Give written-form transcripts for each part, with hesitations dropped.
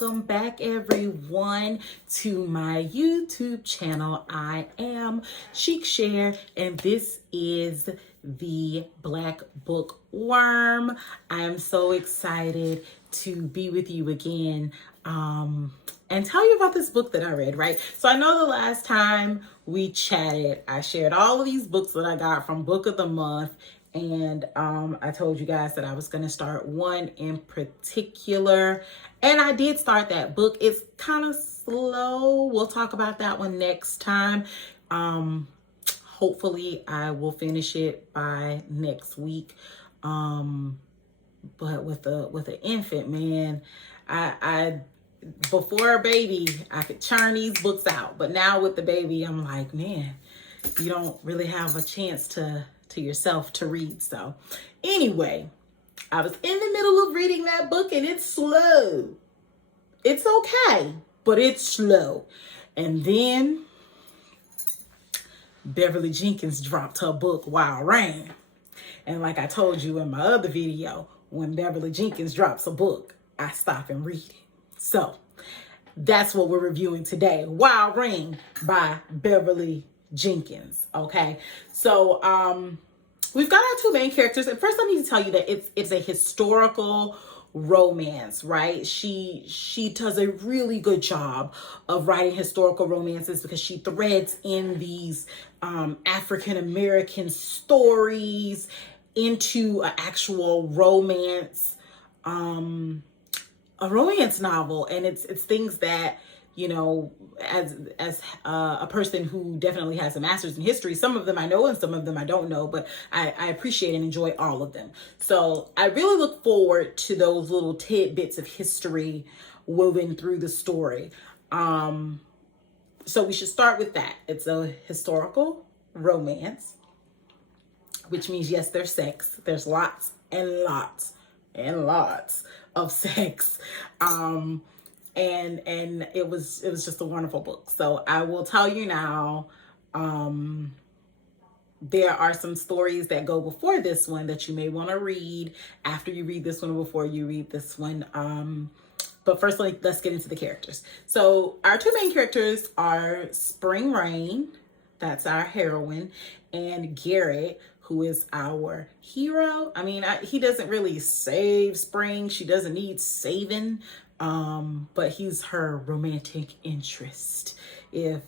welcome back everyone to my YouTube channel. I am Chic Share and this is the Black Bookworm. I am so excited to be with you again and tell you about this book that I read, right? So I know the last time we chatted, I shared all of these books that I got from Book of the Month. And I told you guys that I was going to start one in particular. And I did start that book. It's kind of slow. We'll talk about that one next time. Hopefully I will finish it by next week. But with an infant, man, I before a baby, I could churn these books out. But now with the baby, I'm like, man, you don't really have a chance to yourself to read. So anyway, I was in the middle of reading that book and it's slow. It's okay, but it's slow. And then Beverly Jenkins dropped her book, Wild Rain. And like I told you in my other video, when Beverly Jenkins drops a book, I stop and read it. So that's what we're reviewing today. Wild Rain by Beverly Jenkins. Okay, so we've got our two main characters, and first I need to tell you that it's a historical romance, right? She does a really good job of writing historical romances because she threads in these African American stories into an actual romance, a romance novel, and it's things that, you know, as a person who definitely has a master's in history, some of them I know and some of them I don't know, but I appreciate and enjoy all of them. So I really look forward to those little tidbits of history woven through the story. So we should start with that. It's a historical romance, which means, yes, there's sex. There's lots and lots and lots of sex. And it was just a wonderful book. So I will tell you now, there are some stories that go before this one that you may want to read after you read this one or before you read this one. But first, let's get into the characters. So our two main characters are Spring Rain, that's our heroine, and Garrett, who is our hero. I mean, he doesn't really save Spring. She doesn't need saving. But he's her romantic interest, if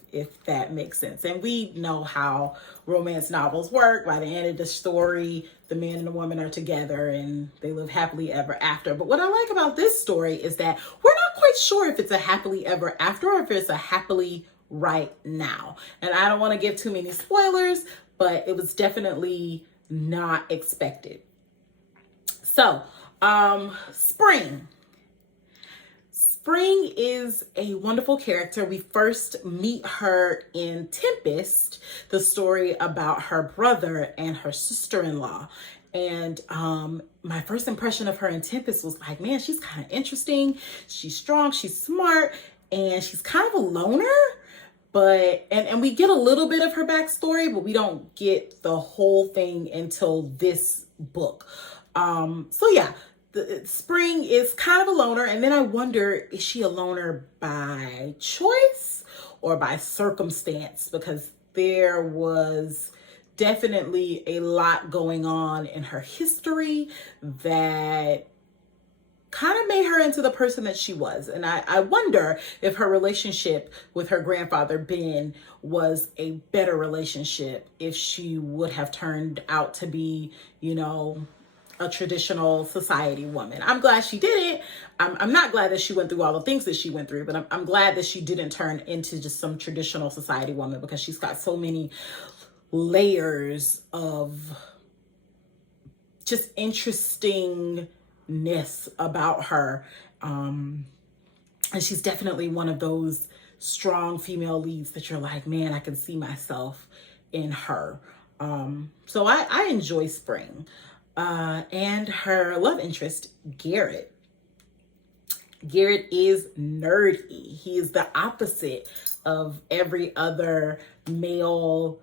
that makes sense. And we know how romance novels work. By the end of the story, the man and the woman are together and they live happily ever after. But what I like about this story is that we're not quite sure if it's a happily ever after or if it's a happily right now. And I don't want to give too many spoilers, but it was definitely not expected. So, Spring. Spring is a wonderful character. We first meet her in Tempest, the story about her brother and her sister-in-law. And my first impression of her in Tempest was like, man, she's kind of interesting. She's strong, she's smart, and she's kind of a loner. But, and we get a little bit of her backstory, but we don't get the whole thing until this book. So yeah. Spring is kind of a loner, and then I wonder, is she a loner by choice or by circumstance? Because there was definitely a lot going on in her history that kind of made her into the person that she was. And I wonder if her relationship with her grandfather, Ben, was a better relationship if she would have turned out to be, you know, a traditional society woman. I'm glad she did it. I'm not glad that she went through all the things that she went through, but I'm glad that she didn't turn into just some traditional society woman, because she's got so many layers of just interestingness about her. And she's definitely one of those strong female leads that you're like, man, I can see myself in her. So I enjoy Spring. And her love interest, Garrett. Garrett is nerdy. He is the opposite of every other male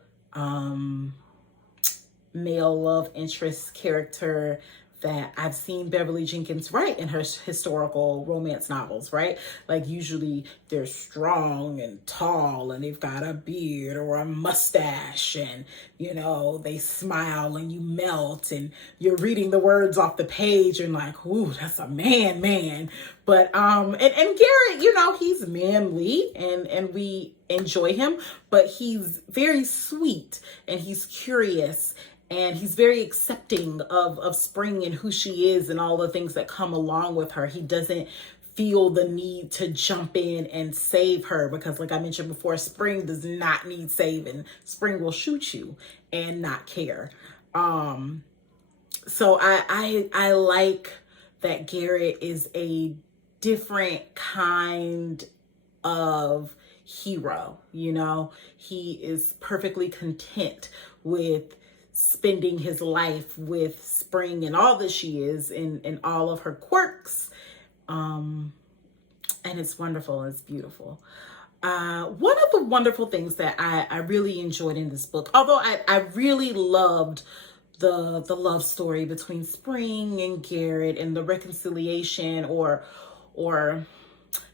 love interest character that I've seen Beverly Jenkins write in her historical romance novels, right? Like usually they're strong and tall and they've got a beard or a mustache and, you know, they smile and you melt and you're reading the words off the page and like, ooh, that's a man. But, and Garrett, you know, he's manly and we enjoy him, but he's very sweet and he's curious. And he's very accepting of Spring and who she is and all the things that come along with her. He doesn't feel the need to jump in and save her because, like I mentioned before, Spring does not need saving. Spring will shoot you and not care. So I like that Garrett is a different kind of hero. You know, he is perfectly content with spending his life with Spring and all that she is in all of her quirks. And it's wonderful. It's beautiful. One of the wonderful things that I really enjoyed in this book, although I really loved the love story between Spring and Garrett and the reconciliation or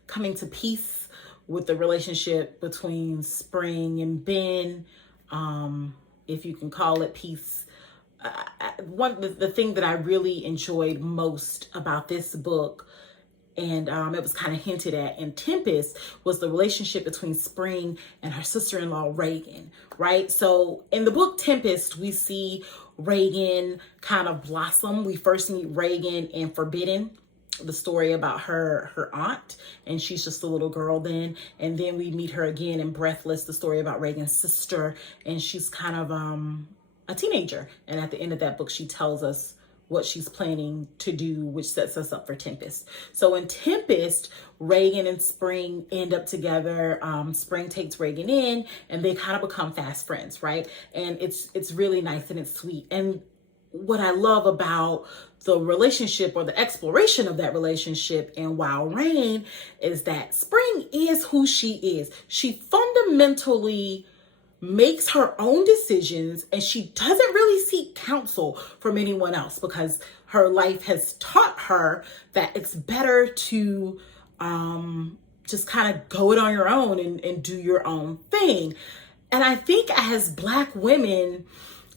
coming to peace with the relationship between Spring and Ben, if you can call it peace. The thing that I really enjoyed most about this book, and it was kind of hinted at in Tempest, was the relationship between Spring and her sister-in-law Reagan, right? So in the book Tempest, we see Reagan kind of blossom. We first meet Reagan in Forbidden, the story about her aunt, and she's just a little girl then. And then we meet her again in Breathless, the story about Reagan's sister, and she's kind of a teenager. And at the end of that book, she tells us what she's planning to do, which sets us up for Tempest. So in Tempest, Reagan and Spring end up together. Spring takes Reagan in, and they kind of become fast friends, right? And it's really nice and it's sweet. And what I love about the relationship or the exploration of that relationship in Wild Rain is that Spring is who she is. She fundamentally makes her own decisions and she doesn't really seek counsel from anyone else because her life has taught her that it's better to just kind of go it on your own and do your own thing. And I think as Black women,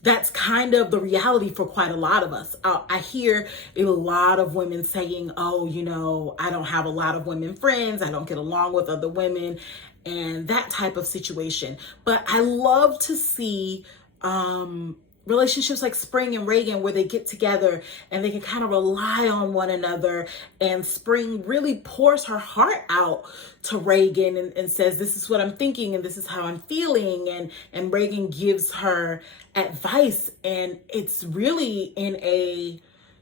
that's kind of the reality for quite a lot of us. I hear a lot of women saying, oh, you know, I don't have a lot of women friends. I don't get along with other women and that type of situation. But I love to see relationships like Spring and Reagan where they get together and they can kind of rely on one another. And Spring really pours her heart out to Reagan and says, this is what I'm thinking and this is how I'm feeling. And Reagan gives her advice. And it's really in a,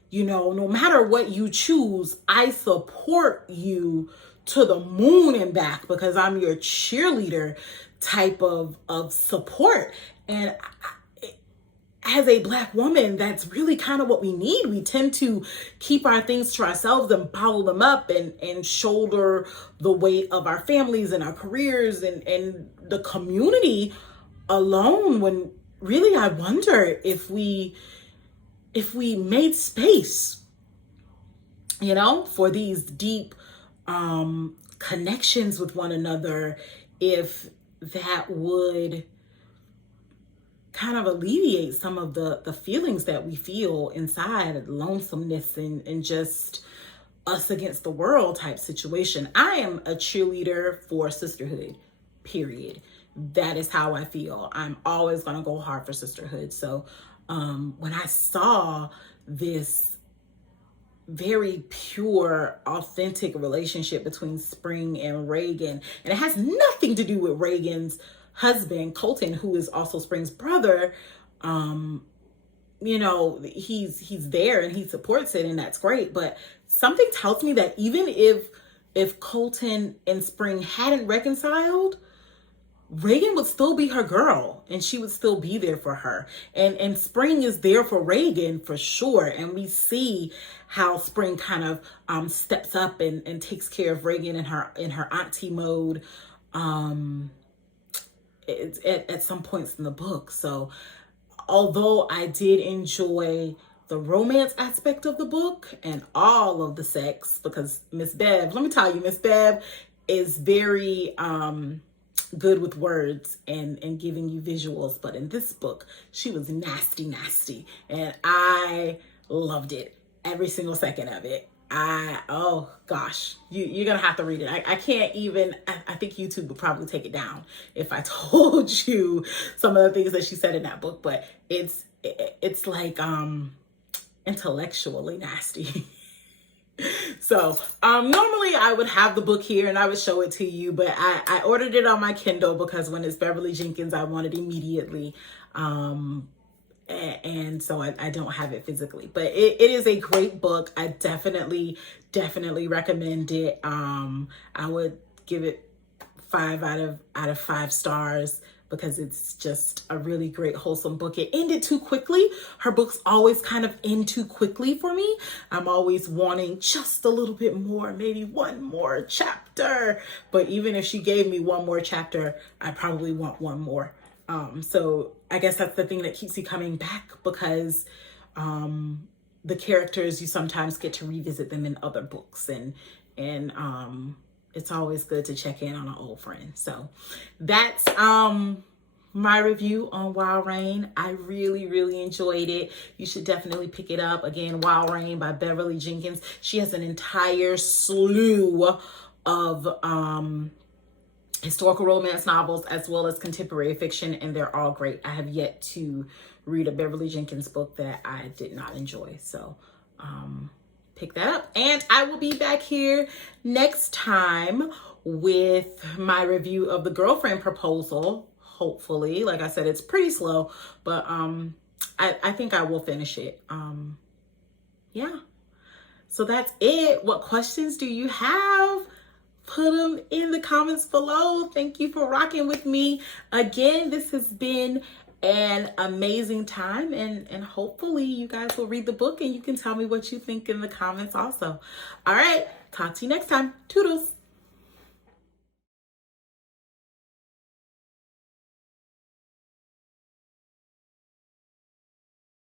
you know, no matter what you choose, I support you to the moon and back because I'm your cheerleader type of support. And as a Black woman, that's really kind of what we need. We tend to keep our things to ourselves and bottle them up and shoulder the weight of our families and our careers and the community alone, when really I wonder if we made space, you know, for these deep connections with one another, if that would kind of alleviate some of the feelings that we feel inside, lonesomeness and just us against the world type situation. I am a cheerleader for sisterhood, period. That is how I feel. I'm always going to go hard for sisterhood. So when I saw this very pure, authentic relationship between Spring and Reagan, and it has nothing to do with Reagan's husband, Colton, who is also Spring's brother, you know, he's there and he supports it and that's great. But something tells me that even if Colton and Spring hadn't reconciled, Reagan would still be her girl and she would still be there for her. And Spring is there for Reagan for sure. And we see how Spring kind of steps up and takes care of Reagan in her auntie mode at some points in the book. So although I did enjoy the romance aspect of the book and all of the sex, because Miss Bev, let me tell you, Miss Bev is very good with words and giving you visuals. But in this book, she was nasty. And I loved it. Every single second of it. Oh gosh, you're gonna have to read it. I can't even, I think YouTube would probably take it down if I told you some of the things that she said in that book, but it's like intellectually nasty. So normally I would have the book here and I would show it to you, but I ordered it on my Kindle because when it's Beverly Jenkins, I want it immediately. And so I don't have it physically, but it is a great book. I definitely recommend it. I would give it 5 out of 5 stars because it's just a really great, wholesome book. It ended too quickly. Her books always kind of end too quickly for me. I'm always wanting just a little bit more, maybe one more chapter. But even if she gave me one more chapter, I probably want one more. So I guess that's the thing that keeps you coming back, because the characters, you sometimes get to revisit them in other books, and it's always good to check in on an old friend. So that's my review on Wild Rain. I really enjoyed it. You should definitely pick it up. Again, Wild Rain by Beverly Jenkins. She has an entire slew of historical romance novels as well as contemporary fiction, and they're all great. I have yet to read a Beverly Jenkins book that I did not enjoy. So pick that up, and I will be back here next time with my review of The Girlfriend Proposal. Hopefully, like I said, it's pretty slow, but I think I will finish it. Yeah, so that's it. What questions do you have? Put them in the comments below. Thank you for rocking with me. Again, this has been an amazing time, and hopefully you guys will read the book and you can tell me what you think in the comments also. All right, talk to you next time. Toodles.